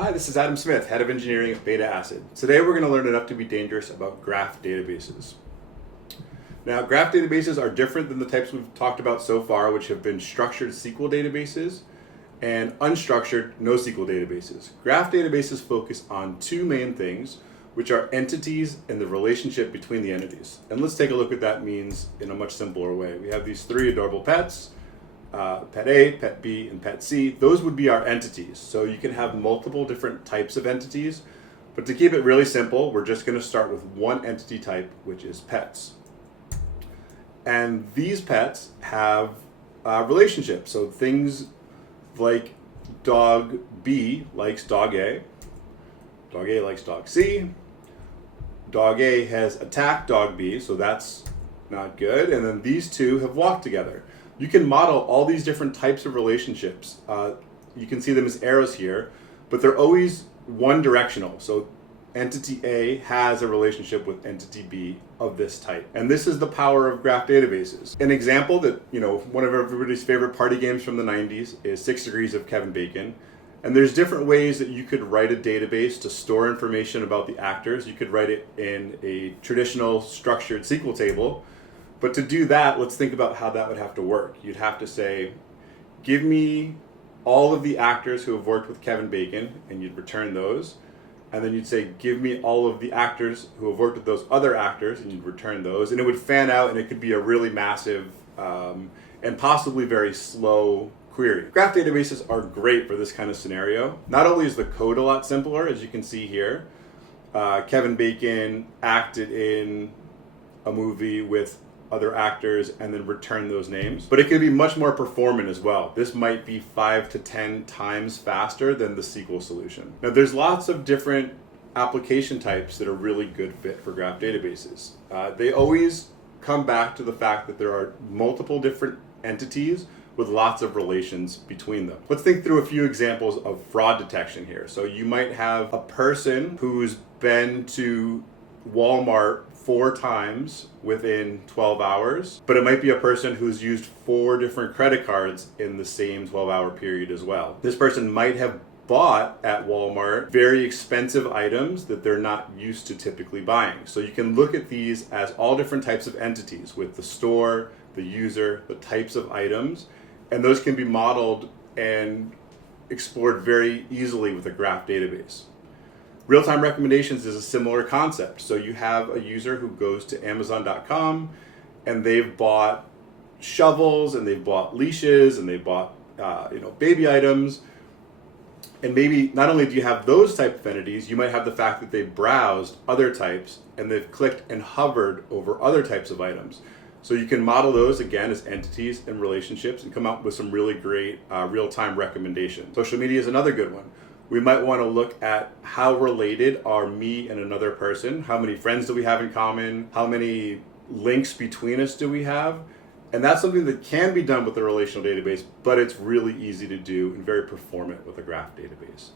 Hi, this is Adam Smith, Head of Engineering at Beta Acid. Today we're going to learn enough to be dangerous about graph databases. Now, graph databases are different than the types we've talked about so far, which have been structured SQL databases and unstructured NoSQL databases. Graph databases focus on two main things, which are entities and the relationship between the entities. And let's take a look at what that means in a much simpler way. We have these three adorable pets. Pet A, Pet B, and Pet C, those would be our entities. So you can have multiple different types of entities, but to keep it really simple, we're just going to start with one entity type, which is pets. And these pets have relationships. So things like dog B likes dog A likes dog C, dog A has attacked dog B, so that's not good, and then these two have walked together. You can model all these different types of relationships. You can see them as arrows here, but they're always one directional. So entity A has a relationship with entity B of this type. And this is the power of graph databases. An example that, one of everybody's favorite party games from the 90s is 6 Degrees of Kevin Bacon. And there's different ways that you could write a database to store information about the actors. You could write it in a traditional structured SQL table. But to do that, let's think about how that would have to work. You'd have to say, give me all of the actors who have worked with Kevin Bacon, and you'd return those. And then you'd say, give me all of the actors who have worked with those other actors, and you'd return those. And it would fan out, and it could be a really massive and possibly very slow query. Graph databases are great for this kind of scenario. Not only is the code a lot simpler, as you can see here, Kevin Bacon acted in a movie with other actors and then return those names. But it can be much more performant as well. This might be 5 to 10 times faster than the SQL solution. Now there's lots of different application types that are really good fit for graph databases. They always come back to the fact that there are multiple different entities with lots of relations between them. Let's think through a few examples of fraud detection here. So you might have a person who's been to Walmart 4 times within 12 hours, but it might be a person who's used 4 different credit cards in the same 12-hour period as well. This person might have bought at Walmart very expensive items that they're not used to typically buying. So you can look at these as all different types of entities with the store, the user, the types of items, and those can be modeled and explored very easily with a graph database. Real-time recommendations is a similar concept. So you have a user who goes to Amazon.com and they've bought shovels and they've bought leashes and they've bought baby items. And maybe not only do you have those type of entities, you might have the fact that they've browsed other types and they've clicked and hovered over other types of items. So you can model those again as entities and relationships and come up with some really great real-time recommendations. Social media is another good one. We might want to look at how related are me and another person. How many friends do we have in common? How many links between us do we have? And that's something that can be done with a relational database, but it's really easy to do and very performant with a graph database.